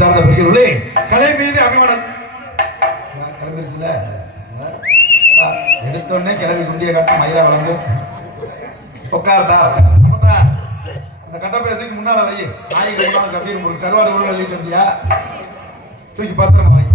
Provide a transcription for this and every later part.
சார்ந்த பெரியவர்களே, கலை மீது அபிமானம் கிளம்பிருச்சுல, எடுத்தோடனே கிளம்பி குண்டிய காட்ட மயிரா வளர்ந்து உட்காரதா அப்பதா இந்த கட்டப்பை தூக்கி முன்னால வை. நாய்க்கு முன்னால கம்பீரம் ஒரு கருவாடு கூட அள்ளிட்டு வந்தியா, தூக்கி பாத்திரமா வை.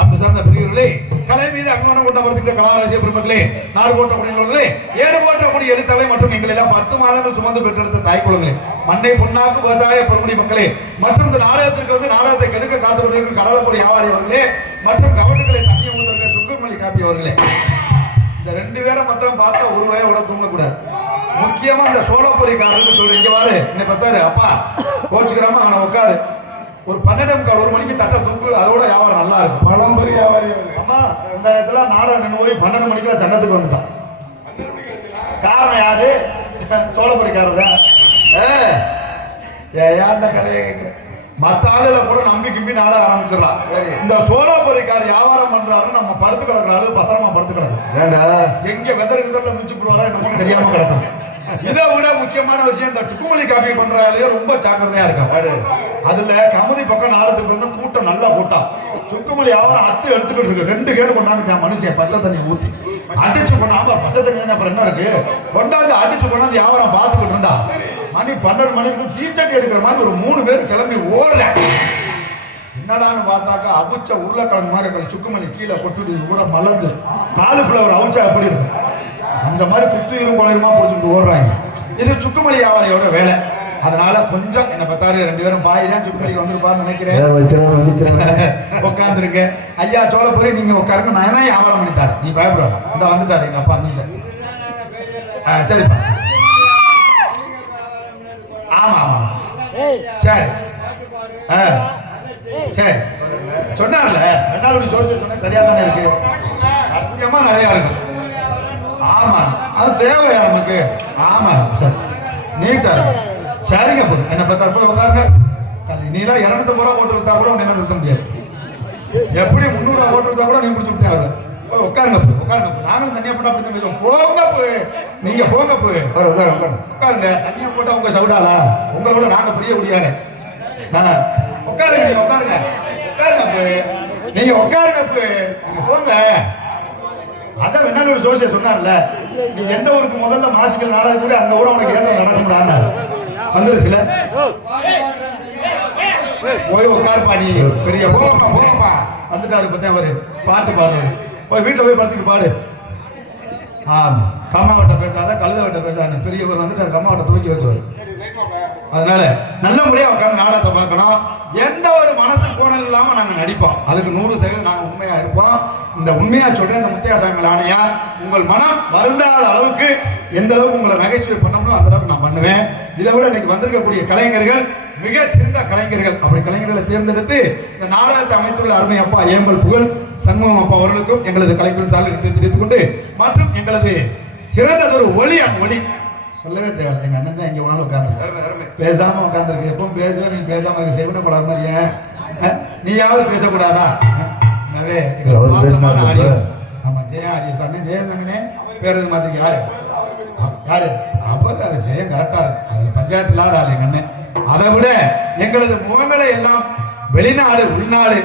அன்பு சார்ந்த பெரியவர்களே, கலை மீது அபிமானம் கொண்ட வருகின்ற கலாராசிய பெருமக்களே, நாடு போட்ட குடிகளே, ஏடு போட்ட குடி எழுத்தலை மற்றும் எங்கள் எல்லாம் 10 மாதங்கள் சுமந்து பெற்றெடுத்த தாய் குளங்களே, மண்ணை பொன்னாக்கு விவசாய பெருமுடி மக்களே, மற்றும் இந்த நாடகத்திற்கு வந்து நாடகத்தை கெடுக்க காத்து கொண்டிருக்கும் கடலப்பொடி வியாபாரி அவர்களே, மற்றும் கவட்டுகளை தண்ணி ஊதற்க சுக்குமல்லி காப்பி அவர்களே, இந்த 2 பேரை மாத்திரம் பார்த்தா ஒரு வயோட தூங்கக்கூடாது. முக்கியமா இந்த சோளப்பொரிக்காரருக்கு சொல்றேன், இங்க வாரு என்னை பார்த்தாரு, அப்பா கோச்சுக்கிறாம அவனை உட்காரு, ஒரு 12:15 1 மணிக்கு தட்டை தூக்கு, அதோட வியாபாரம் நல்லா இருக்கும். பழம்பெரிய வியாபாரி அம்மா இந்த நேரத்துல நாடகம் நின்று போய் 12 மணிக்கு சன்னத்துக்கு வந்துட்டான். காரணம் யாரு? சோளப்பொரிக்காரர். அந்த கதையை கேட்கிறேன். மற்ற ஆளுல கூட நம்பி கிம்பி நாட ஆரம்பிச்சிடலாம். இந்த சோளப்பொரிக்காரர் வியாபாரம் பண்றாரு, நம்ம படுத்து கிடக்குற ஆளு பத்திரமா படுத்து கிடக்கும். ஏண்டா எங்க வெதர் கிதர்ல மிச்சு போடுவாரா நமக்கு தெரியாம கிடக்கும். இதை விட முக்கியமான விஷயம், இந்த சுக்குமல்லி காப்பி பண்றாலே ரொம்ப ஜாக்கிரதையா இருக்காரு. அதுல கமுதி பக்கம் நாடத்துக்கு இருந்த கூட்டம் நல்ல கூட்டம். சுக்குமல்லி வியாபாரம் அத்து எடுத்துக்கிட்டு இருக்கு. 2 கேடு கொண்டாந்து மனுஷன் பச்சை தண்ணியை ஊத்தி அடிச்சு கொண்டாம, பச்சை தண்ணி தானே அப்புறம் என்ன இருக்கு, கொண்டாந்து அடிச்சு கொண்டாந்து வியாபாரம் பார்த்துக்கிட்டு இருந்தா மணி 12 மணிக்கு தீச்சட்டி எடுக்கிற மாதிரி ஒரு 3 பேர் கிளம்பி ஓடல. என்னடான்னு பார்த்தாக்கா அவிச்ச உருளைக்கிழங்கு மாதிரி சுக்குமல்லி கீழே கொட்டு கூட மலர்ந்து காலுக்குள்ள ஒரு அவிச்சா எப்படி இருக்கும், அந்த மாதிரி குத்துயிரும் குளையுமா பிடிச்சிட்டு ஓடுறாங்க. இது சுக்குமல்லி வியாபாரியோட வேலை. அதனால கொஞ்சம் என்ன பார்த்தாரு, 2 பேரும் பாய் தான் சுக்குமல்லிக்கு வந்திருப்பாருன்னு நினைக்கிறேன். உட்காந்துருக்க ஐயா சோளப்பொரி, நீங்க உட்காருங்க, நான் என்ன வியாபாரம் பண்ணித்தாரு, நீ பயப்பட இந்த வந்துட்டாரு எங்க அப்பா நீ சார். சரிப்பா, ஆமா ஆமா சரி சரி சொன்னார்ல 2 நாள் சொன்ன சரியா தானே இருக்கு, சத்தியமா நிறைய இருக்கு. ஆமா அது தேவையா நமக்கு. ஆமா சரி நீட்டா இருக்கு. சரிங்க போது என்ன பார்த்தா போய் உட்காருங்க. நீலாம் 250 ரூபா போட்டு வித்தா கூட உன்னை நிறுத்த முடியாது. எப்படி 300 ரூபா போட்டு வித்தா கூட நீ பிடிச்சி விட்டே அவரு. போய் உட்காருங்க போய் உட்காருங்க. நானும் தனியா போட்டா அப்படி தான் போங்க போய், நீங்க போங்க போய் உட்காருங்க. தனியா போட்டா உங்க சவுடாலா, உங்களை கூட நாங்க பெரிய முடியாது. உட்காருங்க நீங்க உட்காருங்க உட்காருங்க போய், நீங்க உட்காருங்க போய், நீங்க போங்க. அதான் வெண்ணாலூர் ஜோசிய சொன்னார்ல, நீ எந்த ஊருக்கு முதல்ல மாசிக்கல் நாடகம் கூட அந்த ஊரை உனக்கு ஏழை நடக்கும்டான்னு வந்துருச்சுல. போய் உட்காருப்பா, நீ பெரிய வந்துட்டாரு பார்த்தேன் அவரு. பாட்டு பாடுறாரு, போய் வீட்டில் போய் படுத்துட்டு பாடு. ஆமா கம்மாவட்ட பேசாத கழுதவட்ட பேசாத பெரியவர் வந்துட்டாரு, கம்மாவட்ட தூக்கி வச்சவர். அதனால நல்ல முறையா உட்காந்து நாடகத்தை பார்க்கணும். எந்த ஒரு மனசு கோணல் இல்லாம நாங்க நடிப்போம், அதுக்கு 100% நாங்க உண்மையா இருப்போம். இந்த உண்மையா சொல்றேன், இந்த முத்தியாசாமி ஆணையா உங்கள் மனம் வருந்தாத அளவுக்கு எந்த அளவுக்கு உங்களை நகைச்சுவை பண்ணணும் அந்த அளவுக்கு நான் பண்ணுவேன். இதை விட இன்னைக்கு வந்திருக்கக்கூடிய கலைஞர்கள் மிக சிறந்த கலைஞர்கள். அப்படி கலைஞர்களை தேர்ந்தெடுத்து இந்த நாடகத்தை அமைத்துள்ள அருமை அப்பா ஏம்பல் புகழ் சண்முகம் அப்பா அவர்களுக்கும் எங்களது கலைப்பின் சார்பில் நன்றி தெரிவித்துக் கொண்டு, மற்றும் எங்களது சிறந்ததொரு ஒளி ஒளி சொல்லவே தேவை. எங்க அண்ணன் தான் எங்க வேணாலும் உட்கார்ந்து பேசாம உட்கார்ந்துருக்கு. எப்பவும் பேசுவேன், நீ பேசாம இருக்க செவின படாத மாதிரி. ஏன் நீயாவது பேசக்கூடாதா? ஆமா ஜெயா ஆடியன்ஸ் தானே, ஜெயம் தானே பேர் எது மாதிரி யாரு யாரு அப்ப அது ஜெயம் கரெக்டா இருக்கு. அது பஞ்சாயத்து இல்லாத ஆள் எங்க அண்ணன். அதை விட எங்களது முகங்களை எல்லாம் வெளிநாடு உள்நாடு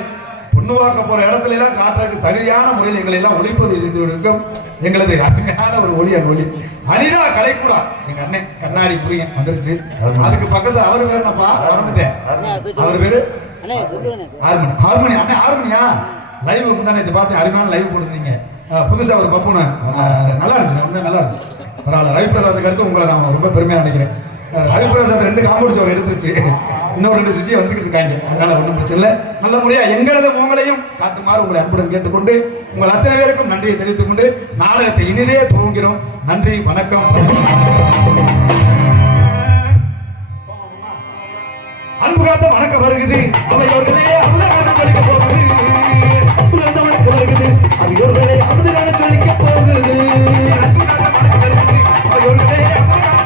பொண்ணு பார்க்க போற இடத்துல எல்லாம் காட்டுறதுக்கு தகுதியான முறையில் எங்களை எல்லாம் ஒளிப்பதிவு செய்து கொடுக்கும் எங்களது அருமையான ஒரு ஒளி அனிதா கலைக்கூடா எங்க அண்ணன் கண்ணாடி புரியும் வந்துருச்சு. அதுக்கு பக்கத்துல அவர் பேரு நான் மறந்துட்டேன். அவர் பேரு ஹார்மோனி அண்ணன். ஹார்மோனியா லைவ் முந்தானே பார்த்தேன், அருமையான லைவ் போட்டுருந்தீங்க. புதுசா ஒரு பப்புன்னு நல்லா இருந்துச்சு, உண்மையா நல்லா இருந்துச்சு. பரவாயில்ல. ரவிபிரசாத்துக்கு அடுத்து உங்களை நான் ரொம்ப பெருமையா நினைக்கிறேன். ரவிபிரசாத் 2 காம்படிச்சு அவர் எடுத்துருச்சு, இன்னும் 2 சிசியை வந்துகிட்டு இருக்காங்க. அதனால ஒன்றும் பிரச்சனை இல்லை. நல்ல முறையா எங்களது உங்களையும் காட்டுமாறு உங்களை அன்புடன் கேட்டுக்கொண்டு உங்கள் அத்தனை பேருக்கும் நன்றியை தெரிவித்துக் கொண்டு நாடகத்தை இனிதே துவங்கிறோம். நன்றி, வணக்கம். அன்பு காத்த வணக்கம் வருகிறது அவையோர்களே அமுதகான சொல்லிக்க போகுது. வணக்கம் வருகிறது அவையோர்களே அமுதகான சொல்லிக்க போகுது. அன்பு காத்த வணக்கம் வருகிறது அவையோர்களே அமுதகான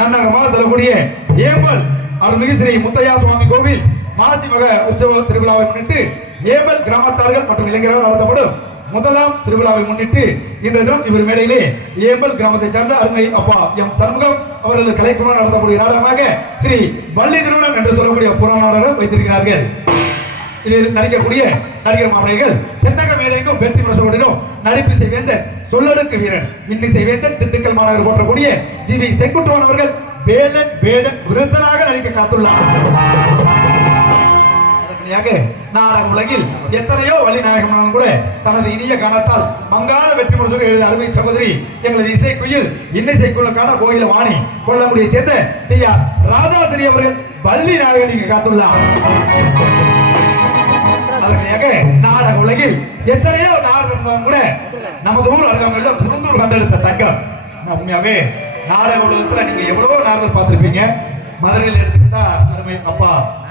நன்னகரமாக தரக்கூடிய ஏம்பல் அருள்மிகு ஸ்ரீ முத்தையா சுவாமி கோவில் மாசி மக உற்சவ திருவிழாவை முன்னிட்டு ஏம்பல் கிராமத்தார்கள் மற்றும் இளைஞர்கள் நடத்தப்படும் முதலாம் திருவிழாவை முன்னிட்டு இன்றைய தினம் இவர் மேடையிலே ஏம்பல் கிராமத்தை சார்ந்த அருமை அப்பா எம் சண்முகம் அவரது கலைக்குழு நடத்தக்கூடிய நாடகமாக ஸ்ரீ வள்ளி திருமணம் என்று சொல்லக்கூடிய புராண நாடகம் வைத்திருக்கிறார்கள். இதில் நடிக்கக்கூடிய நடிகர் மாமனிகள் தென்னக மேடைக்கும் வெற்றி முரசோடிலும் நடிப்பிசை வேந்தன் சொல்லடுக்கு வீரன் இன்னிசை வேந்தன் திண்டுக்கல் மாநகர் போற்றக்கூடிய ஜிவி செங்குட்டுவன் அவர்கள் வேலன் வேடன் விருத்தனாக நடிக்க காத்துள்ளார். நாடக உலகில் எத்தனையோ வழி நாயகமானாலும் கூட தனது இனிய காணத்தால் மங்காத வெற்றி முரசோடு எழுத அருமை சகோதரி எங்களது இசைக்குயில் இன்னிசைக்குழுக்கான கோயில வாணி கொல்லமுடியை சேர்ந்த தியா ராதாசிரி அவர்கள் வள்ளி நாயகனிக்கு காத்துள்ளார். அதற்காக நாடக உலகில் எத்தனையோ நாடு இருந்தாலும் கூட நமது ஊர் அருகாமையில புழுந்தூர் கண்டெடுத்த தங்கம். உண்மையாவே நாடக உலகத்துல நீங்க எவ்வளவு நாடகம் பார்த்திருப்பீங்க. மதுரையில் எடுத்துக்கிட்டா அருமை அப்பா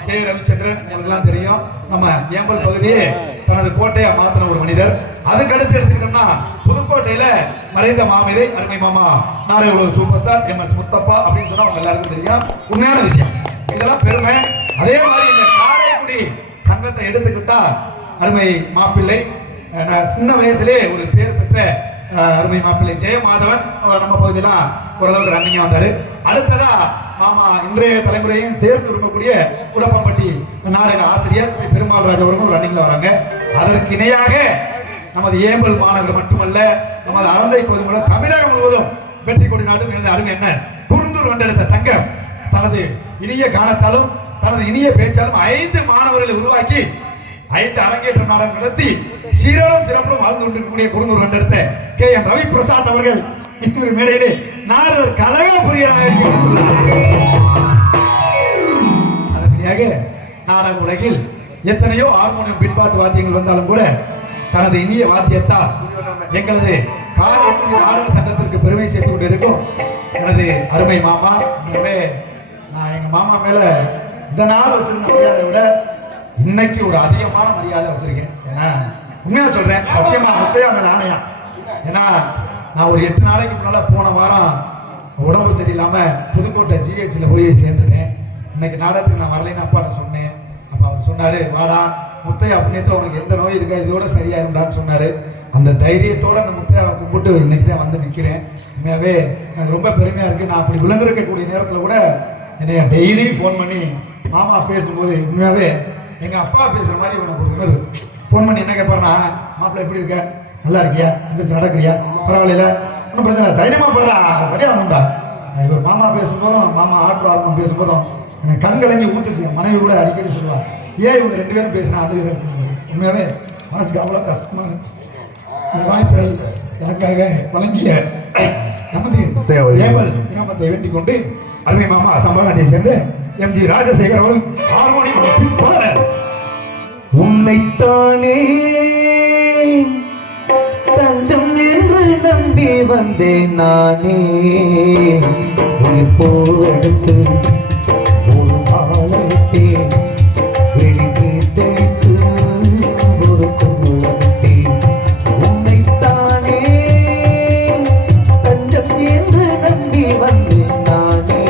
ஜெய ரவிச்சந்திரன் உங்களுக்கெல்லாம் தெரியும். நம்ம ஏம்பல் பகுதியே தனது கோட்டையை மாத்தின ஒரு மனிதர். அதுக்கடுத்து எடுத்துக்கிட்டோம்னா புதுக்கோட்டையில மறைந்த மாமேதை அருமை மாமா நாடக உலக சூப்பர் ஸ்டார் MS முத்தப்பா அப்படின்னு சொன்னா அவங்க எல்லாருக்கும் தெரியும். உண்மையான விஷயம், இதெல்லாம் பெருமை. அதே மாதிரி இந்த காரைக்குடி சங்கத்தை எடுத்துக்கிட்டா அருமை மாப்பிள்ளை சின்ன வயசுலே ஒரு பேர் பெற்ற அருமை மாப்பிள்ளை ஜெயமாதவன் அவர் நம்ம பகுதியெல்லாம் ஓரளவுக்கு ரன்னிங்கா வந்தாரு. அடுத்ததா மாமா இன்றைய தலைமுறையும் தேர்ந்து இருக்கக்கூடிய குடப்பம்பட்டி நாடக ஆசிரியர் பெருமாள் ராஜ் அவர்களும் ரன்னிங்ல வராங்க. அதற்கு இணையாக நமது ஏம்பல் மாநகர் மட்டுமல்ல நமது அறந்தை பகுதி மூலம் தமிழகம் முழுவதும் வெற்றி கொடி நாட்டும் எனது அருமை என்ன குறுந்தூர் வண்டெடுத்த தங்கம் தனது இனிய காணத்தாலும் தனது இனிய பேச்சாலும் 5 மாணவர்களை உருவாக்கி 5 அரங்கேற்ற நாடகம் நடத்தி சீரனும் சிறப்பும் வாழ்ந்து கொண்டிருக்கக்கூடிய குறுந்தூர் வண்டெடுத்த KN ரவி பிரசாத் அவர்கள் இந்த மேடையிலே நாரதர் கலக புரியராக அதற்காக நாடக உலகில் எத்தனையோ ஹார்மோனியம் பின்பாட்டு வாத்தியங்கள் வந்தாலும் கூட தனது இனிய வாத்தியத்தால் எங்களது காரைக்குடி நாடக சங்கத்திற்கு பெருமை சேர்த்து கொண்டிருக்கும் எனது அருமை மாமா. நான் எங்க மாமா மேல இதனால் வச்சிருந்த மரியாதை விட இன்னைக்கு ஒரு அதிகமான மரியாதை வச்சிருக்கேன். ஏன்னா உண்மையா சொல்றேன், சத்தியமா முத்தையா மேல ஆணையா. ஏன்னா நான் ஒரு 8 நாளைக்கு முன்னால போன வாரம் உடம்பு சரியில்லாம புதுக்கோட்டை GHல போய் சேர்ந்துட்டேன். இன்னைக்கு நாடகத்துக்கு நான் வரலைன்னு அப்பா நான் சொன்னேன். அப்ப அவர் சொன்னாரு, வாடா முத்தையா புண்ணியத்துல உனக்கு எந்த நோய் இருக்கா இதோட சரியாயிரும்டான்னு சொன்னாரு. அந்த தைரியத்தோட அந்த முத்தையாவை கும்பிட்டு இன்னைக்கு தான் வந்து நிற்கிறேன். உண்மையாவே எனக்கு ரொம்ப பெருமையா இருக்கு. நான் அப்படி விழுந்திருக்கக்கூடிய நேரத்தில் கூட என்னைய டெய்லி ஃபோன் பண்ணி மாமா பேசும்போது உண்மையாவே எங்க அப்பா பேசுற மாதிரி உனக்கு ஒரு உணர்வு. ஃபோன் பண்ணி என்ன கேட்பாருன்னா, மாப்பிள்ளை எப்படி இருக்க, நல்லா இருக்கியா, எந்திரிச்சு நடக்கிறியா, பரவாயில்ல, ஒன்றும் பிரச்சனை இல்லை, தைரியமா போடுறா, சரியா வந்துட்டா. இவர் மாமா பேசும்போதும் மாமா ஆட்டு ஆரம்பம் பேசும்போதும் எனக்கு கண் கலங்கி ஊத்துச்சு. மனைவி கூட அடிக்கடி சொல்லுவா, ஏன் இவங்க 2 பேரும் பேசினா அழுகிற அப்படின்னு. உண்மையாவே மனசுக்கு அவ்வளோ கஷ்டமா இருந்துச்சு. இந்த வாய்ப்பை எனக்காக வழங்கிய நமது ஏம்பல் கிராமத்தை வேண்டிக் கொண்டு அருமை மாமா சம்பவத்தை சேர்ந்து MG ராஜசேகர் அவர்கள் ஹார்மோனியம் பாடல். உன்னைத்தானே தஞ்சம் என்று நம்பி வந்தேன் நானே, உயிர் போடுத்து ஒரு ஆளவிட்டேன், வெளிக்கு தெளித்து ஒரு குழுவிட்டேன். உன்னைத்தானே தஞ்சம் என்று நம்பி வந்தேன் நானே,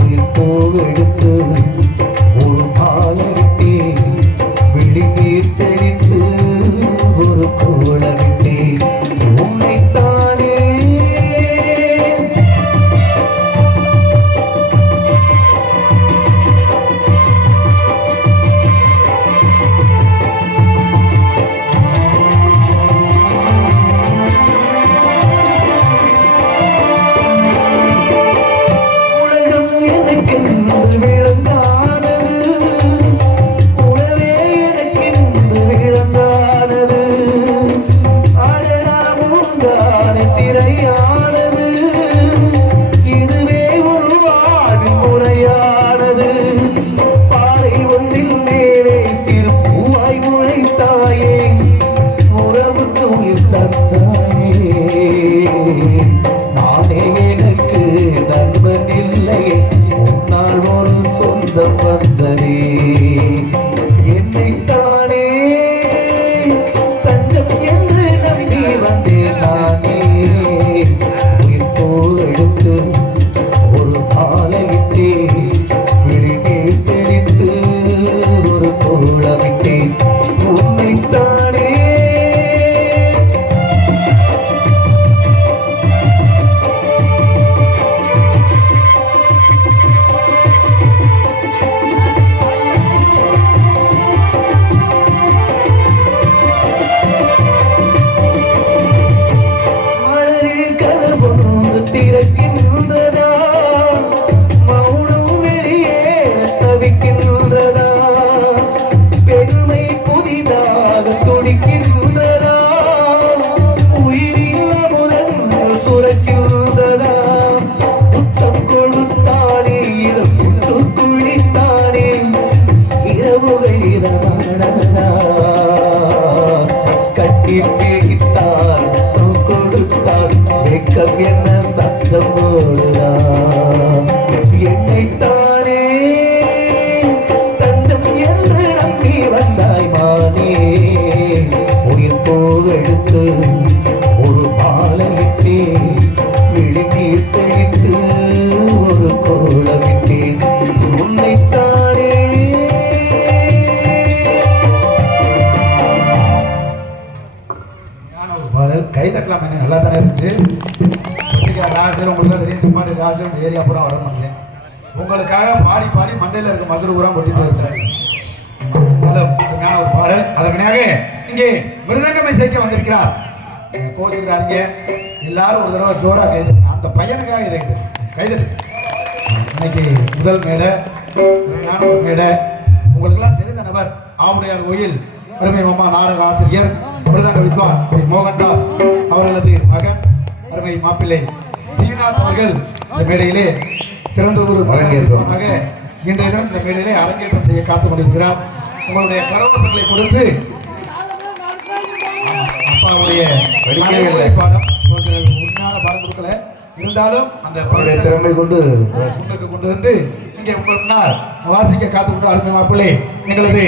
உயிர் போடுத்து ஒரு ஆளவிட்டேன், வெளிநீர் தெளித்து ஒரு குழுவிட்டேன். உன்னைத்தானே வீரபாண்டி ராஜன் இந்த ஏரியா பூரா வர மனுஷன் உங்களுக்காக பாடி பாடி மண்டையில் இருக்க மசரு பூரா கொட்டிட்டு வருச்சு. ஒரு பாடல் அதற்கனையாக இங்கே மிருதங்கமை சேர்க்க வந்திருக்கிறார். கோச்சுக்கிறாதீங்க, எல்லாரும் ஒரு தடவை ஜோரா கைது. அந்த பையனுக்காக இதை கைது. இன்னைக்கு முதல் மேடை, ஒரு மேடை. உங்களுக்கெல்லாம் தெரிந்த நபர் ஆவுடையார் கோயில் அருமை மாமா நாடக ஆசிரியர் மிருதங்க வித்வான் மோகன்தாஸ் அவர்களது மகன் அருமை மாப்பிள்ளை ஸ்ரீநாத் அவர்கள் இந்த மேடையிலே சிறந்த ஒரு அரங்கேற்றமாக இன்றைய தினம் இந்த மேடையிலே அரங்கேற்றம் செய்ய காத்துக் கொண்டிருக்கிறார். உங்களுடைய கரவசங்களை கொடுத்து அப்பாவுடைய பாடம் உண்மையான பாடம் கொடுக்கல, இருந்தாலும் அந்த திறமை கொண்டு கொண்டு வந்து இங்கே உங்களுக்கு வாசிக்க காத்துக்கொண்டு அருமை மாப்பிள்ளை எங்களது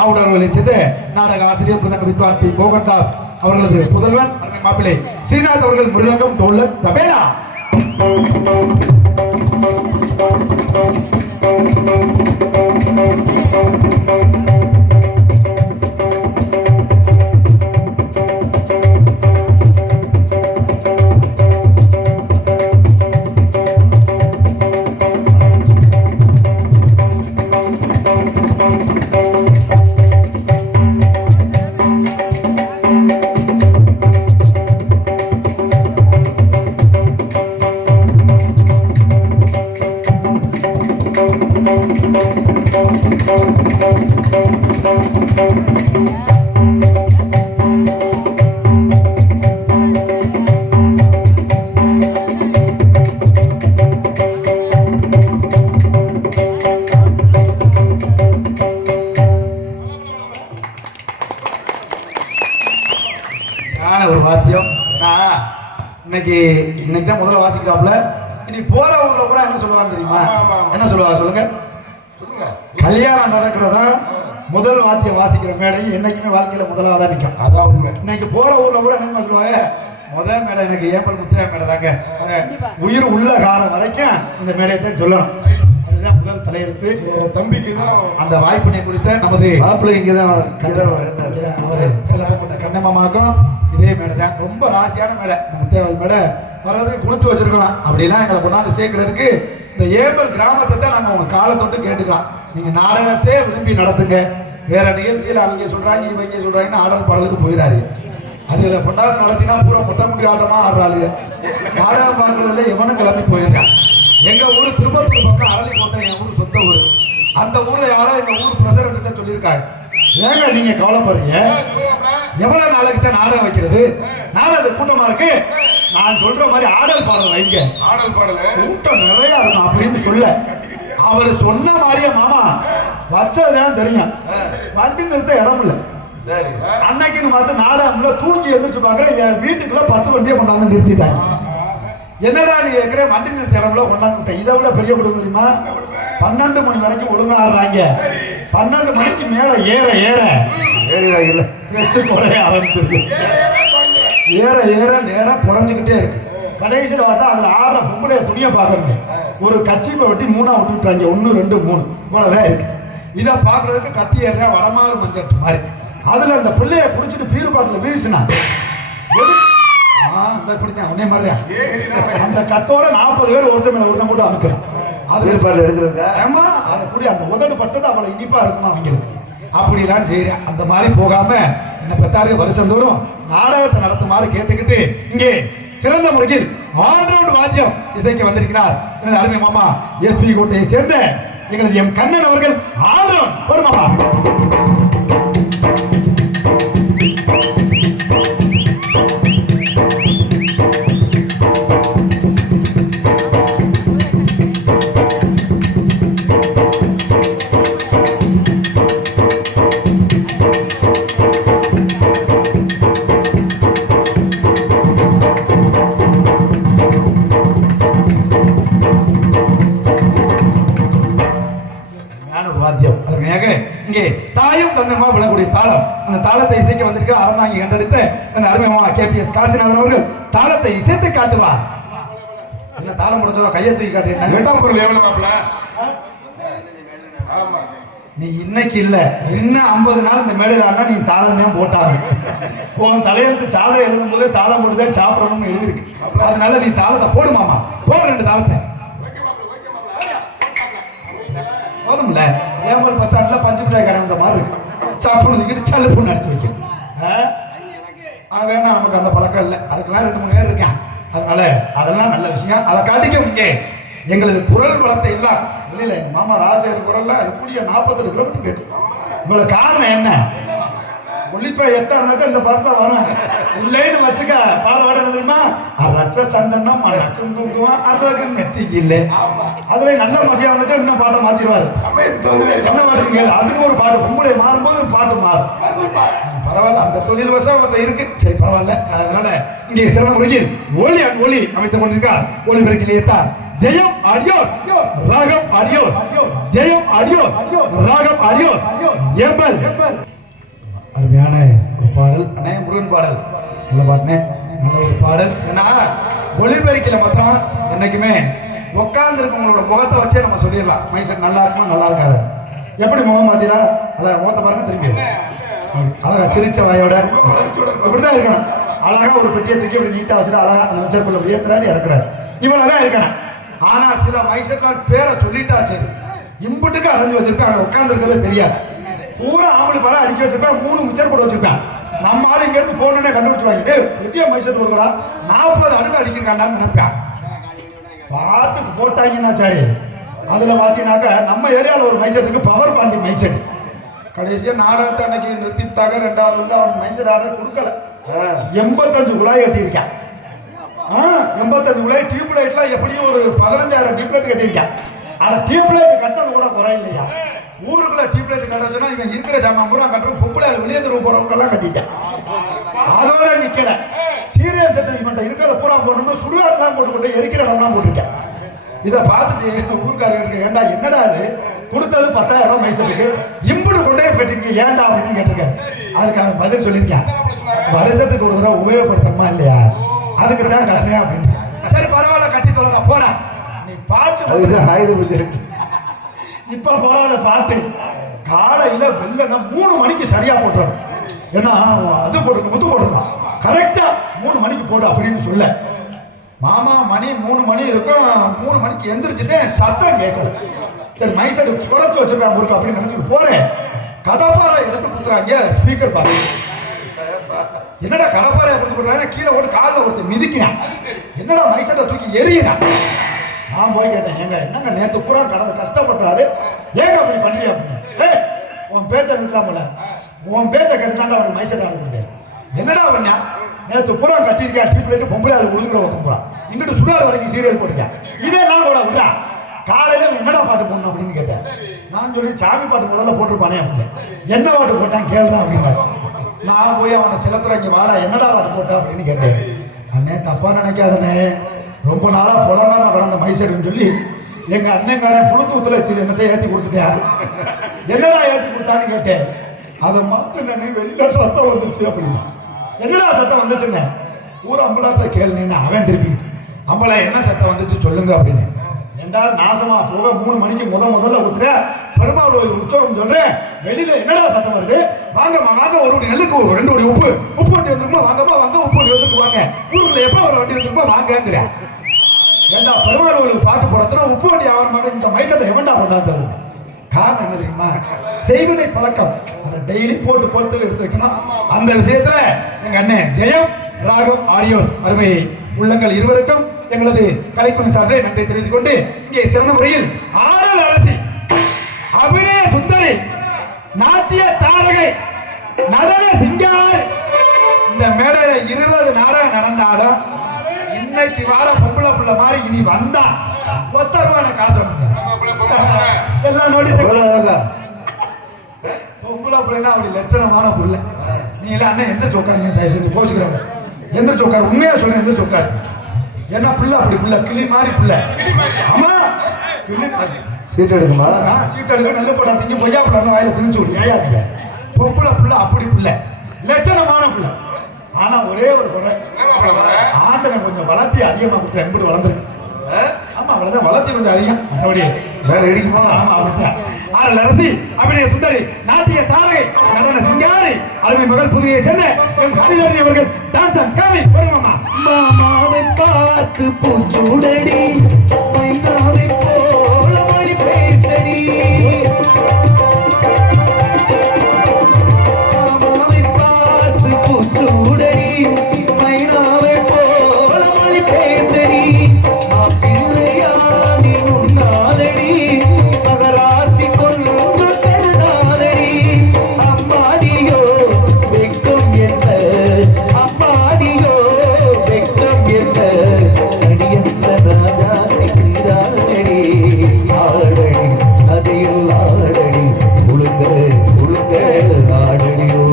ஆவுடர்களை சேர்ந்த நாடக ஆசிரியர் மிருதங்க வித்வான் பி மோகன்தாஸ் அவர்களது புதல்வன் அருமை மாப்பிள்ளை ஸ்ரீநாத் அவர்கள் மிருதங்கம் தோல்ல தபேலா. ஒரு வாத்தியம் இன்னைக்கு தான் முதல்ல வாசிக்கிறாப்ல. இனி போற ஊர்ல கூட என்ன சொல்லுவாங்க தெரியுமா? என்ன சொல்லுவாங்க சொல்லுங்க? கல்யாணம் நடக்கிறதா முதல் வாத்தியம் வாசிக்கிற மேடை என்னைக்குமே வாழ்க்கையில முதலாவதா நிற்கும். அதான் உண்மை. இன்னைக்கு போற ஊர்ல கூட என்ன சொல்லுவாங்க? முதல் மேடை எனக்கு ஏப்பல் முத்தையா மேடை தாங்க, உயிர் உள்ள காலம் வரைக்கும் இந்த மேடையை தான் சொல்லணும். அதுதான் முதல் தலையெழுத்து. தம்பிக்கு தான் அந்த வாய்ப்பினை குறித்த நமது மாப்பிள்ளை இங்கதான் சிலப்பட்ட கண்ணம்மாக்கும் இதே மேடை தான். ரொம்ப ராசியான மேடை. முத்தையாவல் மேடை வர்றதுக்கு கொடுத்து வச்சிருக்கலாம். அப்படிலாம் எங்களை கொண்டாந்து சேர்க்கறதுக்கு இந்த ஏம்பல் கிராமத்தை தான் நாங்கள் உங்க காலத்தொட்டு கேட்டுக்கலாம். நீங்க நாடகத்தையே விரும்பி நடத்துங்க. வேற நிகழ்ச்சியில் அவங்க சொல்றாங்க இவங்க சொல்றாங்கன்னு ஆடல் பாடலுக்கு போயிடாது. அதுல கொண்டாந்து நடத்தினா பூரா மொட்டை முடி ஆட்டமா ஆடுறாளுங்க. நாடகம் பார்க்கறதுல எவனும் கிளம்பி போயிருக்கான். எங்க ஊர் திருப்பத்தூர் பக்கம் அரளிக்கோட்டை என் ஊர் சொந்த ஊர். அந்த ஊர்ல யாரோ எங்க ஊர் பிரசிடண்ட் சொல்லியிருக்காங்க, ஏங்க நீங்க கவலைப்படுறீங்க, எவ்வளவு நாளைக்கு தான் நாடகம் வைக்கிறது, நாடக கூட்டமா இருக்கு, நான் சொல்ற மாதிரி ஆடல் பாடல் வைங்க, ஆடல் பாடல் கூட்டம் நிறைய இருக்கும் அப்படின்னு சொல்ல அவர் சொன்ன மாதிரியே மாமா வச்சதுதான் தெரியும். வண்டி நிறுத்த இடம் இல்லை. அன்னைக்குன்னு பார்த்து நாடகம்ல தூங்கி எந்திரிச்சு பாக்குறேன், என் வீட்டுக்குள்ள 10 வண்டியை கொண்டாந்து நிறுத்திட்டாங்க. என்னடா நீ கேட்கிற வண்டி நிறுத்த இடம்ல கொண்டாந்து விட்டேன். இதை விட பெரிய கொடுக்க தெரியுமா? 12 மணி வரைக்கும் ஒழுங்கா ஆடுறாங்க. 12 மணிக்கு மேல ஏற ஏற குறைய ஆரம்பிச்சிருக்கு. ஏற ஏற நேரம் குறைஞ்சுக்கிட்டே இருக்கு. கடைசியில் பார்த்தா அதுல ஆடுற பொம்பளைய துணியை பார்க்கணுங்க. ஒரு கட்சிப்பை வெட்டி 3ஆ விட்டு விட்டுறாங்க. 1 2 3 இவ்வளவுதான் இருக்கு. இதை பாக்குறதுக்கு கத்தி ஏற வடமாறு மஞ்சட்டு மாதிரி. அதுல அந்த பிள்ளைய குடிச்சிட்டு பீரு பாட்டில் வீசினா அவனே மாதிரிதான் அந்த கத்தோட 40 பேர் ஒருத்தன் மேல ஒருத்தன் கூட அனுப்புறான். அதுல பாட்டில் எடுக்கிறதுக்கா ஏமா அதை கூடிய அந்த உதடு பட்டது அவளை இனிப்பா இருக்குமா அவங்களுக்கு. அப்படிலாம் செய்யற அந்த மாதிரி போகாம என்ன பெத்தாரு வருஷந்தோறும் நாடகத்தை நடத்துமாறு கேட்டுக்கிட்டு இங்கே சிறந்த முறையில் ஆல்ரவுண்ட் வாத்தியம் இசைக்கு வந்திருக்கிறார் எனது அருமை மாமா எஸ்பி கோட்டையை சேர்ந்த எங்களது எம் கண்ணன் அவர்கள். ஆல்ரவுண்ட் ஒரு மாமா. இங்கே தாயும் தந்தமா விழக்கூடிய தாளம், அந்த தாளத்தை இசைக்க வந்திருக்க அறந்தாங்கி கண்டெடுத்த அந்த அருமையமா கேபிஎஸ் காசிநாதன் அவர்கள் தாளத்தை இசைத்து காட்டுவார். என்ன தாளம் முடிச்சோ கையை தூக்கி காட்டுறீங்க. நீ இன்னைக்கு இல்ல இன்னும் 50 நாள் இந்த மேடையில் ஆனா நீ தாளம் தான் போட்டாங்க. உன் தலையெழுத்து சாதம் எழுதும் போது தாளம் போட்டுதான் சாப்பிடணும்னு எழுதிருக்கு. அதனால நீ தாளத்தை போடுமாமா போடுற 2 தாளத்தை போதும்ல. ஏமல் பஸ் ஸ்டாண்ட்ல பஞ்சு மிட்டாய்க்காரன் வந்த மாதிரி இருக்கு. சப்புன்னு தூக்கிட்டு சல்லுப்புன்னு அடிச்சு வைக்க வேணா, நமக்கு அந்த பழக்கம் இல்லை. அதுக்கெல்லாம் 2-3 பேர் இருக்கேன். அதனால அதெல்லாம் நல்ல விஷயம். அதை காட்டிக்கும் இங்கே எங்களது குரல் வளத்தை எல்லாம் இல்ல எங்க மாமா ராஜேர் குரல்ல கூடிய 48 கிலோமீட்டர் கேட்டு. உங்களுக்கு காரணம் என்ன? ஒளிப்ப எத்தாருனாக்க இந்த படத்துல வரும் இல்லைன்னு வச்சுக்க. பாட தெரியுமா? ரச்ச சந்தனம் மணக்கும் குங்குமம் அதுக்கு நெத்திக்கு இல்லை. அதுல நல்ல மசியா வந்துச்சு இன்னும் பாட்டை மாத்திடுவாரு. என்ன பாட்டு? அதுக்கு ஒரு பாட்டு பொம்பளை மாறும்போது பாட்டு மாறும். பரவாயில்ல, அந்த தொழில் வசம் அவர்கிட்ட இருக்கு. சரி பரவாயில்ல. அதனால இங்கே சிறந்த முறையில் ஒளி அண்ட் ஒளி அமைத்துக் கொண்டிருக்கார். ஒளிபெருக்கில் ஏத்தார் ஜெயம் அடியோஸ் ராகம் அடியோஸ் ஜெயம் அடியோஸ் ராகம் அடியோஸ் ஏம்பல். அருமையான ஒரு பாடல் அண்ணே, முருகன் பாடல். நல்ல பாட்டுனே, நல்ல ஒரு பாடல். ஏன்னா ஒளிபெருக்கில மாத்திரம் என்னைக்குமே உட்கார்ந்து இருக்கவங்களோட முகத்தை வச்சே நம்ம சொல்லிடலாம். மைசெட் நல்லா இருக்குமா நல்லா இருக்காது. எப்படி முகம் பார்த்தீங்களா? அழகா முகத்தை பாருங்க, திரும்பி அழகா சிரிச்ச வாயோட இப்படிதான் இருக்கணும். அழகா ஒரு பெட்டியை தூக்கி அப்படி நீட்டா வச்சுட்டு அழகா அந்த மைசெட்குள்ள உயர்த்துறாரு இறக்குறாரு. இவ்வளவுதான் இருக்கணும். ஆனா சில மைசெட்ல பேரை சொல்லிட்டா சரி இம்புட்டுக்கு அடைஞ்சு வச்சிருப்பேன். அவன் உட்கார்ந்து இருக்கிறதே தெரியாது. பூரா ஆம்பளை பாரா அடிக்க வச்சிருப்பேன். 3 மிச்சர் போட்டு வச்சிருப்பேன். நம்ம ஆளு இங்க இருந்து போனே கண்டுபிடிச்சுவாங்க. பெரிய மைசெட் ஒரு கூட 40 அடுக்கு அடிக்கிறான்னு நினைப்பேன். பாட்டுக்கு போட்டாங்கன்னா சரி. அதுல பாத்தீங்கன்னாக்க நம்ம ஏரியாவில் ஒரு மைசெட் இருக்கு, பவர் பாண்டி மைசெட். கடைசியா நாடகத்தை அன்னைக்கு நிறுத்திட்டாங்க. 2வது வந்து அவன் மைசெட் ஆர்டர் கொடுக்கல. 85 குழாய் கட்டியிருக்கான். 85 குழாய். டியூப் லைட்லாம் எப்படியும் ஒரு 15,000 டியூப் லைட் கட்டியிருக்கான். ஆனா டியூப் லைட் கட்டது கூட குறை இல்லையா? ஊருக்குள்ள டியூப் லைட் கட்ட வச்சோன்னா இவன் இருக்கிற ஜாமான் பூரா கட்டுற பொம்பளை வெளியே தருவ போறவங்கெல்லாம் கட்டிட்டேன். அதோட நிக்கல. சீரியல் செட் இவன்ட்ட இருக்கிறத பூரா போட்டு சுடுகாட்டெல்லாம் போட்டுக்கிட்டு எரிக்கிற இடம்லாம் போட்டுருக்கேன். இதை பார்த்துட்டு ஊருக்காரங்க ஏண்டா என்னடா அது கொடுத்தது 10,000 மைசெட்டுக்கு இம்புடு கொண்டே போயிட்டீங்க ஏண்டா அப்படின்னு கேட்டிருக்காரு. அதுக்கு அவன் பதில் சொல்லியிருக்கேன், வருஷத்துக்கு ஒரு தடவை உபயோகப்படுத்தணுமா இல்லையா, அதுக்கு தான் கட்டினேன் அப்படின்னு. சரி பரவாயில்ல, கட்டி தொலைடா போடா. நீ பாட்டு ஆயுத பூஜை இப்ப போடாத பாட்டு காலையில வெள்ளனா 3 மணிக்கு சரியா போட்டுறான். ஏன்னா அது போட்டு முத்து போட்டுருக்கான். கரெக்டா 3 மணிக்கு போடு அப்படின்னு சொல்ல. மாமா மணி 3 மணி இருக்கும். 3 மணிக்கு எந்திரிச்சுட்டு சத்தம் கேட்கல. சரி மைசெட் குறைச்சு வச்சிருப்பேன் முறுக்கு அப்படின்னு நினைச்சிட்டு போறேன். கடப்பாறை எடுத்து குத்துறாங்க ஸ்பீக்கர் பாரு. என்னடா கடப்பாறையை கொடுத்து கொடுறாங்க, கீழே போட்டு காலில் ஒருத்தர் மிதிக்கிறான். என்னடா மைசெட்டை தூக்கி எறிகிறான். நான் போய் கேட்டேன், ஏங்க என்னங்க நேற்று பூரா கடந்து கஷ்டப்படுறாரு, ஏங்க அப்படி பண்ணி அப்படின்னு. உன் பேச்சை நிறுத்தாமல, உன் பேச்சை கெடுத்தாண்டா அவனுக்கு மைசெட் ஆடுறது. என்னடா பண்ணா, நேற்று பூரா கட்டியிருக்கா டியூப் லைட் பொம்பளை ஆள் உழுங்குற வைக்கிறான். இங்கிட்டு சுடாது வரைக்கும் சீரியல் போட்டுருக்கேன். இதெல்லாம் கூட விட்டா காலையில என்னடா பாட்டு போடணும் அப்படின்னு கேட்டேன். நான் சொல்லி சாமி பாட்டு முதல்ல போட்டிருப்பானே அப்படின்னு. என்ன பாட்டு போட்டான் கேள்றான் அப்படின்னா. நான் போய் அவனை செல்லத்துல இங்கே வாடா என்னடா பாட்டு போட்டா அப்படின்னு கேட்டேன். அண்ணே தப்பா நினைக்காதனே, ரொம்ப நாளா புலங்காம கடந்த மைசெட்னு சொல்லி எங்க அண்ணங்காரன் புழுத்தூத்துல என்னத்தை ஏற்றி கொடுத்துட்டேன். என்னடா ஏற்றி கொடுத்தான்னு கேட்டேன். அதை மாத்தினே வெளியில சத்தம் வந்துருச்சு அப்படின்னா. என்னடா சத்தம் வந்துச்சுன்னு ஊர் அம்பலாட்ட கேள்வின்னு அவன் திருப்பி அம்பலா என்ன சத்தம் வந்துச்சு சொல்லுங்க அப்படின்னு. என்றால் நாசமா போக 3 மணிக்கு முதல்ல கொடுத்துட்ட பெருமாள் உற்சவம் சொல்றேன். வெளியில என்னடா சத்தம் வருது, வாங்கம்மா வாங்க, ஒரு நெல்லுக்கு 2 வண்டி உப்பு வண்டி வந்துருக்குமா, வாங்கம்மா வாங்க, உப்பு வண்டி வந்துருக்கு வாங்க, ஊருக்குள்ள எப்ப ஒரு வண்டி வந்துருக்குமா வாங்கிறேன். ஏண்டா பெருமாள் பாட்டு போடச்சுன்னா உப்பு வண்டி ஆவரமாக இந்த மைசெட்டை எவன்டா கொண்டாந்தது. காரணம் என்ன தெரியுமா, செய்வினை பழக்கம். அதை டெய்லி போட்டு எடுத்து வைக்கணும். அந்த விஷயத்துல எங்க அண்ணன் ஜெயம் ராகம் ஆடியோஸ் அருமை உள்ளங்கள் இருவருக்கும் எங்களது கலைக்குழு சார்பில் நன்றி தெரிவித்துக் கொண்டு இங்கே சிறந்த முறையில் ஆடல் அரசி, அபிநய சுந்தரி, நாட்டிய தாரகை, நடன சிங்காரி. இந்த மேடையில 20 நாடகம் நடந்தாலும் இன்னைக்கு வார பொம்பளை புள்ள மாதிரி இனி வந்தா 10 ரூபாய் காசு வாங்க. எல்லாம் நோட்டீஸ் பொம்பளை பிள்ளைனா அப்படி லட்சணமான புள்ள. நீ எல்லாம் அண்ணன் எந்திரிச்சு உட்காரு, தயவு செஞ்சு போச்சுக்கிறாரு. எந்திரிச்சு உட்காரு, உண்மையா சொல்றேன் எந்திரிச்சு உட்காரு. என்ன பிள்ளை அப்படி பிள்ளை, கிளி மாதிரி பிள்ளை. ஆமா சீட் எடுக்குமா, சீட் எடுக்க நல்ல போட்டா திங்க பொய்யா பிள்ளை வாயில திணிச்சு விடு. ஏன் பொம்பளை பிள்ளை அப்படி பிள்ளை, லட்சணமான பிள்ளை. ஆனா ஒரே ஒரு குறை, ஆண்டவன் கொஞ்சம் வளர்த்தி அதிகமா கொடுத்த எம்பிட்டு வளர்ந்துருக்கு. ஆமா அவ்வளவுதான், வளர்த்தி கொஞ்சம் அதிகம். அப்படி வேலை இடிக்குமா? ஆமா அப்படித்தான். ஆடல் அரசி அபிநய சுந்தரி நாட்டிய தாரகை நடன சிங்காரி அருமை மகள் புதுவை சென்னை எம் ஹரிதரணி அவர்கள் டான்ஸ் அண்ட் காமி வருமாமா. மாமாவை பார்த்து பூச்சூடடி மைனாவை போல மொழி பேசடி. மாமாவை பார்த்து பூச்சூடடி மைனாவை போல மொழி பேசடி. மாப்பிள்ளையா நீ உன்னாலடி மகராசி கொண்டு கெடுதாலடி. அம்மாடியோ வெக்கம் என்ன அம்மாடியோ வெக்கம் என்ன அடியந்த ராஜாதி கிராடடி ஆடடி நதியில் ஆடடி உளுங்க உளுங்க ஆடடியோ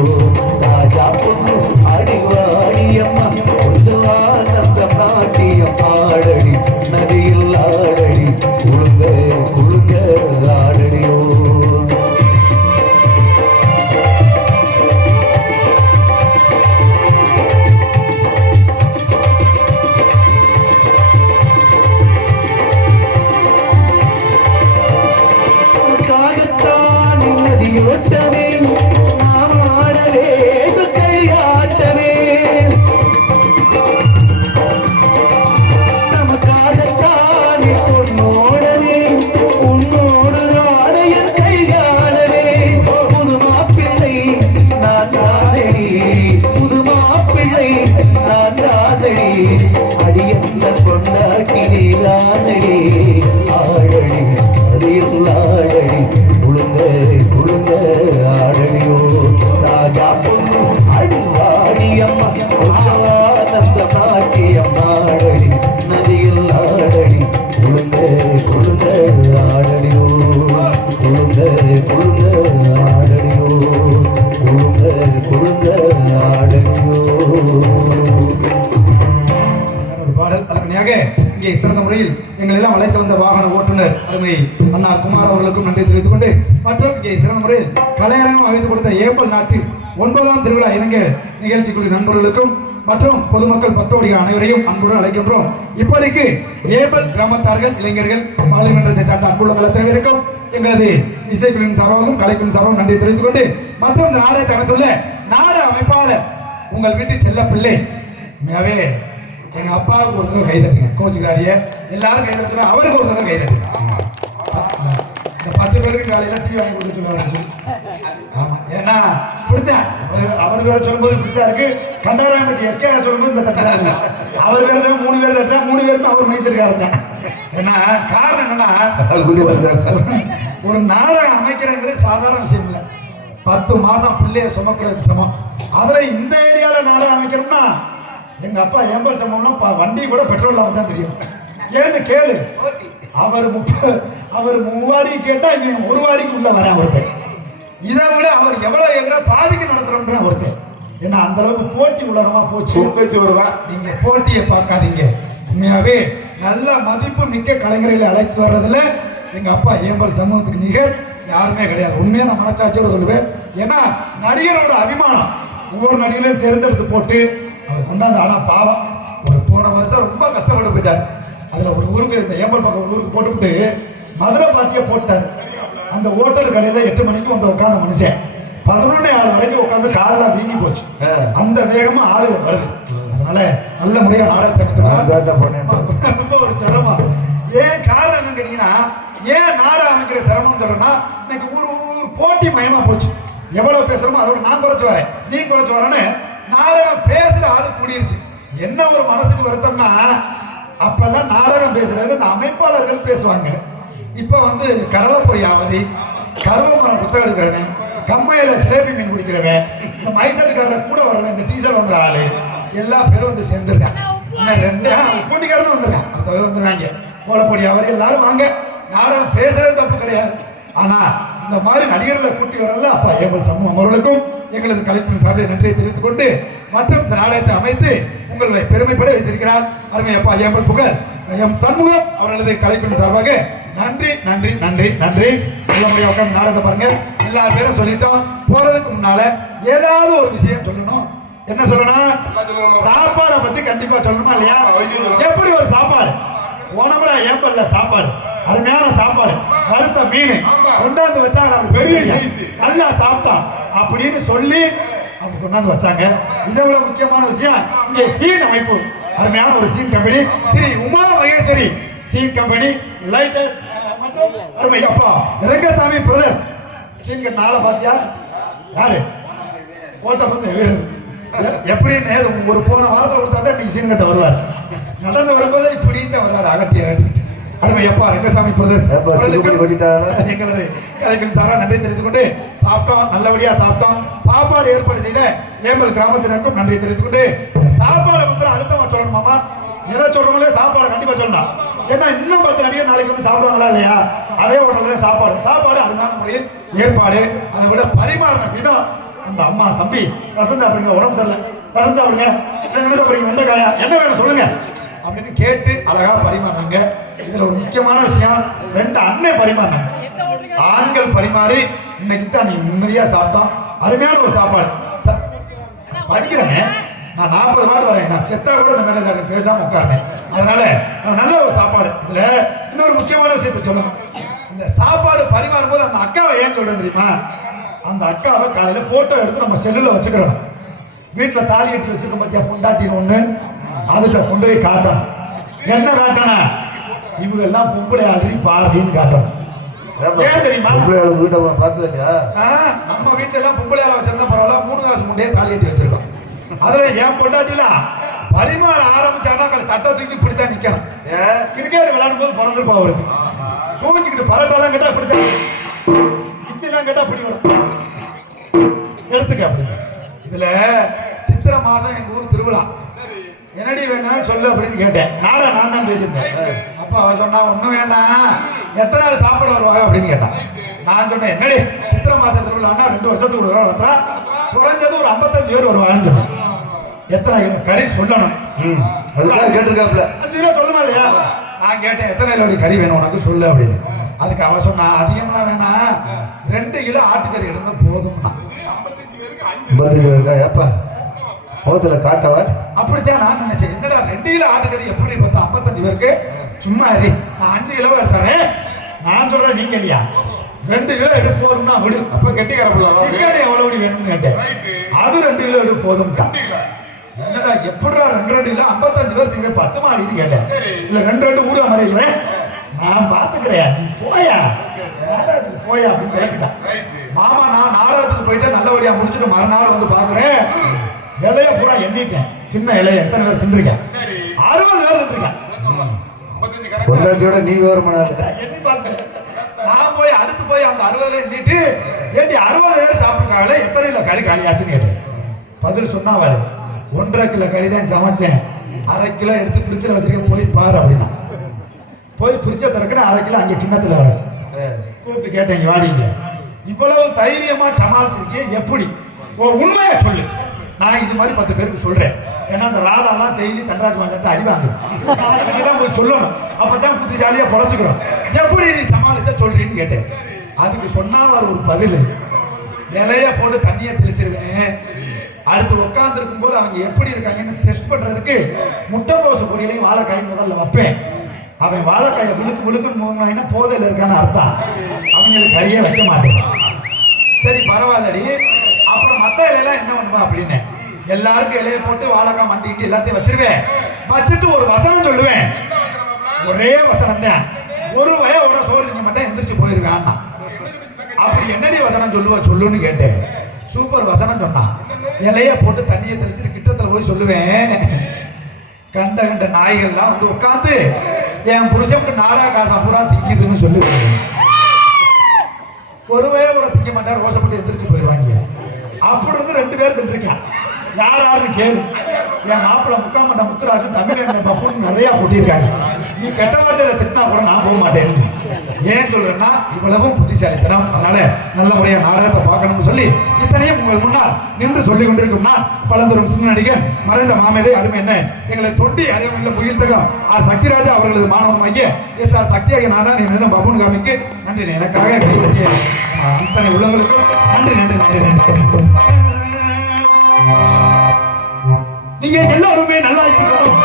ராஜா பொண்ணு அடிவாடி அம்மா கொஞ்சம் ஆனந்த நாட்டியம் ஆடடி நதியில் ஆடடி உளுங்க உளுங்க ஆடடியோ. உனக்காகத்தான் நதியோட்டமே நாம் ஆடவே கையாட்டவே. நமக்காகத்தான் பொன்னோடவே உன்னோடு ஆடையன் கையாளவே. புது மாப்பிள்ளை நான் தானடி புது மாப்பிள்ளை நான் தானடி அடியந்த கொண்டாட்டி நீலானடி ஆடடி அதில் ஆடடி உளுங்க உளுங்க ஆடடியோ ராஜா பொண்ணு அடிவாடி அம்மா ஆனந்த நாட்டியம் ஆடடி நதியில் ஆடடி உளுங்க உளுங்க ஆடடியோ உளுங்க உளுங்க ஆடடியோ உளுங்க உளுங்க ஆடடியோ. ஒரு பாடல் அருமையாக இங்கே சிறந்த முறையில் எங்கள் எல்லாம் அழைத்து வந்த வாகன ஓட்டுநர் அருமை அண்ணா குமார் அவர்களுக்கும் நன்றி தெரிவித்துக் கொண்டு மற்றும் இங்கே சிறந்த முறையில் கலையரங்கம் அமைத்துக் கொடுத்த ஏப்ரல் நாட்டு 9ஆம் திருவிழா இளைஞர் நிகழ்ச்சிக்குழு நண்பர்களுக்கும் மற்றும் பொதுமக்கள் பத்தோடிகள் அனைவரையும் அன்புடன் அழைக்கின்றோம். இப்படிக்கு ஏப்ரல் கிராமத்தார்கள் இளைஞர்கள் பாராளுமன்றத்தை சார்ந்த அன்புள்ள தலைவருக்கும் எங்களது இசைக்குழுவின் சார்பாகவும் கலைக்குழுவின் சார்பாகவும் நன்றி தெரிவித்துக் கொண்டு மற்றும் இந்த நாடகத்தை அமைத்துள்ள நாட அமைப்பாளர் உங்கள் வீட்டு செல்ல பிள்ளை உண்மையாவே எங்க அப்பாவுக்கு ஒரு தடவை கை தட்டுங்க, கோச்சுக்கிறாதிய எல்லாரும் கை தட்டுங்க, அவருக்கு ஒரு தடவை கை தட்டுங்க. இந்த 10 பேருக்கு காலையில டீ வாங்கி கொடுக்க சொல்லுவாங்க. ஆமா, ஏன்னா இப்படித்தான் அவர் பேரை சொல்லும்போது இப்படித்தான் இருக்கு. கண்டராயம்பட்டி எஸ்கே சொல்லும்போது இந்த தட்டு தான் அவர் பேரை 3 பேர் தட்டுறா, 3 பேருமே அவர் மைசூர்காரர் தான். ஏன்னா காரணம் என்னன்னா ஒரு நாடகம் அமைக்கிறேங்கிறது சாதாரண விஷயம் இல்லை. 10 மாசம் பிள்ளைய சுமக்கிறதுக்கு சமம். அதுல இந்த ஏரியால நாடகம் அமைக்கணும்னா எங்க அப்பா ஏம்பல் சம்பவம்னா வண்டி கூட பெட்ரோல் இல்லாம தான் தெரியும். ஏன்னு கேளு, அவர் 3 வாடி கேட்டா இவன் 1 வாடிக்கு உள்ள வரேன் ஒருத்தர். இதை விட அவர் எவ்வளவு எதிர பாதிக்கு நடத்துறோம்ன்ற ஒருத்தர். ஏன்னா அந்த அளவுக்கு போட்டி உலகமா போச்சு. நீங்க போட்டியை பார்க்காதீங்க. உண்மையாவே நல்ல மதிப்பு மிக்க கலைஞர்களை அழைச்சு வர்றதுல எங்க அப்பா ஏம்பல் சமூகத்துக்கு நிகர் யாருமே கிடையாது. உண்மையா நான் மனச்சாட்சியோட சொல்லுவேன். ஏன்னா நடிகரோட அபிமானம் ஒவ்வொரு நடிகரையும் தேர்ந்தெடுத்து போட்டு அவர் கொண்டாந்து. ஆனா பாவம் ஒரு போன வருஷம் ரொம்ப கஷ்டப்பட்டு போயிட்டார். அதுல ஒரு ஊருக்கு இந்த ஏம்பல் பக்கம் ஒரு ஊருக்கு போட்டுவிட்டு மதுரை பாத்திய போட்டார். அந்த ஓட்டல் கடையில 8 மணிக்கு வந்து உட்காந்த மனுஷன் 11 ஆள் வரைக்கும் உட்காந்து காலெல்லாம் வீங்கி போச்சு. அந்த வேகமா ஆளுகள் வருது. அதனால நல்ல முறையா நாடகத்தை ரொம்ப ஒரு சிரமம். ஏன் காரணம் என்னன்னு கேட்டீங்கன்னா, ஏன் நாடகம் அமைக்கிற சிரமம் சொல்றேன்னா, இன்னைக்கு ஊர் போட்டி மயமா போச்சு. எவ்வளவு பேசுறோமோ அதோட நான் குறைச்சு வரேன், நீ குறைச்சு வரேன்னு நாடகம் பேசுற ஆளு கூடிருச்சு. என்ன ஒரு மனசுக்கு வருத்தம்னா, அப்பெல்லாம் நாடகம் பேசுறது இந்த அமைப்பாளர்கள் பேசுவாங்க. இப்ப வந்து கடலைப்பொறி ஆவதி, கருவமரம் புத்தகம் எடுக்கிறவன், கம்மையில சிலேபி மீன் குடிக்கிறவன், இந்த மைசட்டுக்காரரை கூட வரவன், இந்த டீசல் வந்துற ஆளு எல்லா பேரும் வந்து சேர்ந்துருக்கான். இன்னும் 2 பூண்டிக்காரன்னு வந்துடுறேன், அடுத்த வந்துடுவாங்க. கோலப்பொடி அவர் எல்லாரும் வாங்க, நாடகம் பேசுறது தப்பு கிடையாது. ஆனா இந்த மாதிரி நடிகர்களை கூட்டி வரல அப்பா ஏம்பல் சமூகம் அவர்களுக்கும் எங்களது கலைப்பின் சார்பில் நன்றியை தெரிவித்துக் கொண்டு மற்றும் இந்த நாடகத்தை அமைத்து உங்களை பெருமைப்பட வைத்திருக்கிறார் அருமை அப்பா ஏம்பல் புகழ் எம் சண்முகம் அவர்களது கலைப்பின் சார்பாக நன்றி நன்றி நன்றி நன்றி. நல்லபடியா உட்காந்து நாடகத்தை பாருங்க. எல்லா பேரும் சொல்லிட்டோம். போறதுக்கு முன்னால ஏதாவது ஒரு விஷயம் சொல்லணும். என்ன சொல்லணும்? சாப்பாடை பத்தி கண்டிப்பா சொல்லணுமா இல்லையா? எப்படி ஒரு சாப்பாடு? உணவுல ஏம்பல்ல சாப்பாடு, அருமையான சாப்பாடு. வறுத்த மீன் கொண்டாந்து வச்சாங்க. அப்படி பெரிய நல்லா சாப்பிட்டான் அப்படின்னு சொல்லி அப்படி கொண்டாந்து வச்சாங்க. இதை விட முக்கியமான விஷயம், இங்கே சீன் அமைப்பு, அருமையான ஒரு scene company Shri Uma Maheswari scene company lights மற்றும் அருமை அப்பா ரங்கசாமி பிரதர்ஸ் சீன்கள் நாளை பார்த்தியா? யாரு ஓட்ட வந்து வேறு எப்படின்னு ஒரு போன வாரத்தை கொடுத்தா தான் இன்னைக்கு சீன் கட்ட வருவார். நடந்து வரும்போது இப்படி தான் வருவார், அகட்டி அகட்டிக்கிட்டு. அருமை அப்பா ரங்கசாமி பிரதர்ஸ் எங்களது கலைக்கும் சாரா நன்றி தெரிவித்துக் கொண்டு சாப்பிட்டோம், நல்லபடியா சாப்பிட்டோம். சாப்பாடு ஏற்பாடு செய்த ஏம்பல் கிராமத்தினருக்கும் நன்றி தெரிவித்துக் கொண்டு சாப்பாடு வந்து அடுத்தவங்க சொல்லணுமாமா, எதை சொல்றவங்களே சாப்பாடு கண்டிப்பா சொல்லலாம். ஏன்னா இன்னும் 10 நடிகர் நாளைக்கு வந்து சாப்பிடுவாங்களா இல்லையா? அதே ஹோட்டல்ல சாப்பாடு அருமையான முறையில் ஏற்பாடு. அதை விட பரிமாறின விதம், அந்த அம்மா தம்பி ரசம் சாப்பிடுங்க, உடம்பு சரியில்லை ரசம் சாப்பிடுங்க, என்ன சாப்பிடுறீங்க, வெண்டைக்காயா என்ன வேணும் சொல்லுங்க அப்படின்னு கேட்டு அழகா பரிமாறினாங்க. இதுல ஒரு முக்கியமான விஷயம், 2 அண்ணன் பரிமாறினாங்க. ஆண்கள் பரிமாறி இன்னைக்கு தான் நீ நிம்மதியா சாப்பிட்டோம். அருமையான ஒரு சாப்பாடு. படிக்கிறேங்க நான் 40 பாட்டு வரேன், நான் செத்தா கூட இந்த மேனேஜர் பேசாம உட்காருனேன். அதனால நல்ல ஒரு சாப்பாடு. இதுல இன்னொரு முக்கியமான விஷயத்தை சொல்லணும். இந்த சாப்பாடு பரிமாறும் போது அந்த அக்காவை ஏன் சொல்றேன் தெரியுமா? அந்த அக்காவை காலையில போட்டோ எடுத்து நம்ம செல்லுல வச்சுக்கிறோம். வீட்டுல தாலி கட்டி வச்சிருக்கோம் பார்த்தியா, பொண்டாட்டின்னு ஒண்ணு, அதுகிட்ட கொண்டு போய் காட்டணும். என்ன காட்டணும்? இவங்க எல்லாம் பொம்பளை ஆல்ரெடி பாருன்னு காட்டணும். ஏன் தெரியுமா? பார்த்தது இல்லையா? நம்ம வீட்டுல எல்லாம் பொம்பளையால வச்சிருந்தா பரவாயில்ல, 3 காசு முண்டையே தாலி கட்டி வச்சிருக்கோம். அதுல ஏன் பொண்டாட்டில பரிமாற ஆரம்பிச்சானா தட்டை தூக்கி இப்படித்தான் நிக்கணும். கிரிக்கெட் விளையாடும் போது பிறந்திருப்பா அவருக்கு, தூக்கிக்கிட்டு பரட்டாலாம் கேட்டா இப்படித்தான், இட்லிலாம் கேட்டா இப்படி வரும், எடுத்துக்க அப்படி. இதுல சித்திரை மாசம் எங்க ஊர் திருவிழா, என்னடி வேணும் சொல்லு அப்படின்னு கேட்டேன். நான் தான் பேசியிருந்தேன். அப்ப அவ சொன்னா ஒண்ணும் வேண்டாம், எத்தனை நாள் சாப்பிட வருவாங்க அப்படின்னு கேட்டான். நான் சொன்னேன், என்னடி சித்திரை மாசம் திருவிழான்னா 2 வருஷத்துக்கு ஒரு நடத்துறா, குறைஞ்சது ஒரு 55 பேர் வருவாங்கன்னு சொன்னேன். எத்தனை கிலோ கறி சொல்லணும், அதுக்காக கேட்டிருக்காப்ல. 5 கிலோ சொல்லணுமா இல்லையா? நான் கேட்டேன், எத்தனை கிலோ கறி வேணும் உனக்கு சொல்லு அப்படின்னு. அதுக்கு அவ சொன்னா, அதிகம்லாம் வேணாம், 2 கிலோ ஆட்டுக்கறி எடுங்க போதும்னா. 55 பேருக்கா? ஏப்பா முகத்துல காட்டவா? அப்படித்தான் நான் நினைச்சேன். என்னடா 2 கிலோ ஆட்டுக்கறி எப்படி பார்த்தா 55 பேருக்கு? சும்மா இரு, நான் 5 கிலோ எடுத்துறேன். நான் சொல்றேன், நீங்க இல்லையா 2 கிலோ எடு போதும்னா விடு. அப்ப கெட்டிக்காரப்புல சிக்கன் எவ்வளவு வேணும்னு கேட்டேன். அது 2 கிலோ எடு போதும்ட்டா. என்னடா எப்படிடா 2 கிலோ 55 பேர் திங்க 10 மாடின்னு கேட்டேன். இல்ல 2 ஊரா மாதிரி இல்லை, நான் பாத்துக்கிறேன், நீ போயா நாடகத்துக்கு போயா அப்படின்னு கேட்டுட்டான். மாமா நான் நாடகத்துக்கு போயிட்டு நல்லபடியா முடிச்சுட்டு மறுநாள் வந்து பாக்குறேன், இலைய பூரா எண்ணிட்டேன். சின்ன இலைய எத்தனை பேர் தின்றுருக்கேன்? 60 பேர் தின்றுருக்கேன். பொண்டாட்டியோட நீ விவரமானால எண்ணி பார்த்துட்டேன். நான் போய் அடுத்து போய் அந்த 60 எண்ணிட்டு, ஏண்டி 60 பேர் சாப்பிட்டுருக்காங்களே, எத்தனை கிலோ கறி காலியாச்சுன்னு கேட்டேன். பதில் சொன்னா வாரு, 1.5 கிலோ கறி தான் சமைச்சேன், 1/2 கிலோ எடுத்து பிரிச்சுல வச்சிருக்கேன், போய் பாரு அப்படின்னா. போய் பிரிச்ச திறக்குன்னு 1/2 கிலோ அங்கே கிண்ணத்துல கிடக்கு. கூப்பிட்டு கேட்டேன், வாடிங்க இவ்வளவு தைரியமா சமாளிச்சிருக்கே எப்படி? உண்மையா சொல்லு. நான் இது மாதிரி 10 பேருக்கு சொல்றேன். ஏன்னா அந்த ராதாலாம் டெய்லி தண்டராஜ் மாஜாட்ட அடி வாங்குது, அதுக்கிட்டலாம் போய் சொல்லணும், அப்பதான் புத்திசாலியா பொழைச்சுக்கிறோம். எப்படி நீ சமாளிச்சா சொல்றீன்னு கேட்டேன். அதுக்கு சொன்னா ஒரு பதில், இலைய போட்டு தண்ணியை தெளிச்சிருவேன், அடுத்து உட்கார்ந்து இருக்கும் போது அவங்க எப்படி இருக்காங்கன்னு டெஸ்ட் பண்றதுக்கு முட்டைக்கோசு பொரியலையும் வாழைக்காய் முதல்ல வைப்பேன். அவன் வாழைக்காயை முழுக்கு முழுக்குன்னு மூணாயினா போதையில் இருக்கான்னு அர்த்தம், அவங்களுக்கு கறியே வைக்க மாட்டேன். சரி பரவாயில்லடி, அப்புறம் மற்ற இலையெல்லாம் என்ன பண்ணுவா அப்படின்னு எல்லாருக்கும் இலையை போட்டு வாழைக்காய் மண்டிட்டு எல்லாத்தையும் வச்சிருவேன். வச்சுட்டு ஒரு வசனம் சொல்லுவேன், ஒரே வசனம் தான், ஒரு வயோட சோறு திங்க மட்டும் எந்திரிச்சு போயிருவேன். அப்படி என்னடி வசனம் சொல்லுவா சொல்லுன்னு கேட்டேன். சூப்பர் வசனம் சொன்னான், இலைய போட்டு தண்ணியை தெளிச்சுட்டு கிட்டத்துல போய் சொல்லுவேன், கண்ட கண்ட நாய்கள்லாம் வந்து உட்காந்து என் புருஷன் நாடா காசா பூரா திக்குதுன்னு சொல்லுவேன். ஒரு வயோட திங்க மாட்டார், ரோசப்பட்டு எந்திரிச்சு போயிடுவாங்க. அப்படி வந்து 2 பேர் தின்றுருக்கேன். யாருன்னு கேளு. என் மாப்பிள்ள முக்காமட்ட முத்துராசு தமிழ் இந்த பப்புன்னு நிறைய போட்டிருக்காங்க. நீ கெட்ட வார்த்தையில திட்டினா கூட நான் போக மாட்டேன். ஏன் சொல்றேன்னா இவ்வளவும் புத்திசாலித்தனம். அதனால நல்ல முறையா நாடகத்தை பார்க்கணும்னு சொல்லி இத்தனையும் உங்கள் முன்னால் நின்று சொல்லி கொண்டிருக்கும்னா பலந்தரும் சின்ன நடிகன் மறைந்த மாமேதை அருமை என்ன எங்களை தொண்டி அறியாமல் புயல்தகம் ஆர் சக்திராஜா அவர்களது மாணவனுமாகிய எஸ்.ஆர். சக்தியாக நான் தான் என் பப்புன் காமிக்கு நன்றி. எனக்காக கைதட்டிய அத்தனை உள்ளவங்களுக்கும் நன்றி நன்றி நன்றி நன்றி. நீங்க எல்லாருமே நல்லா இருக்கணும்.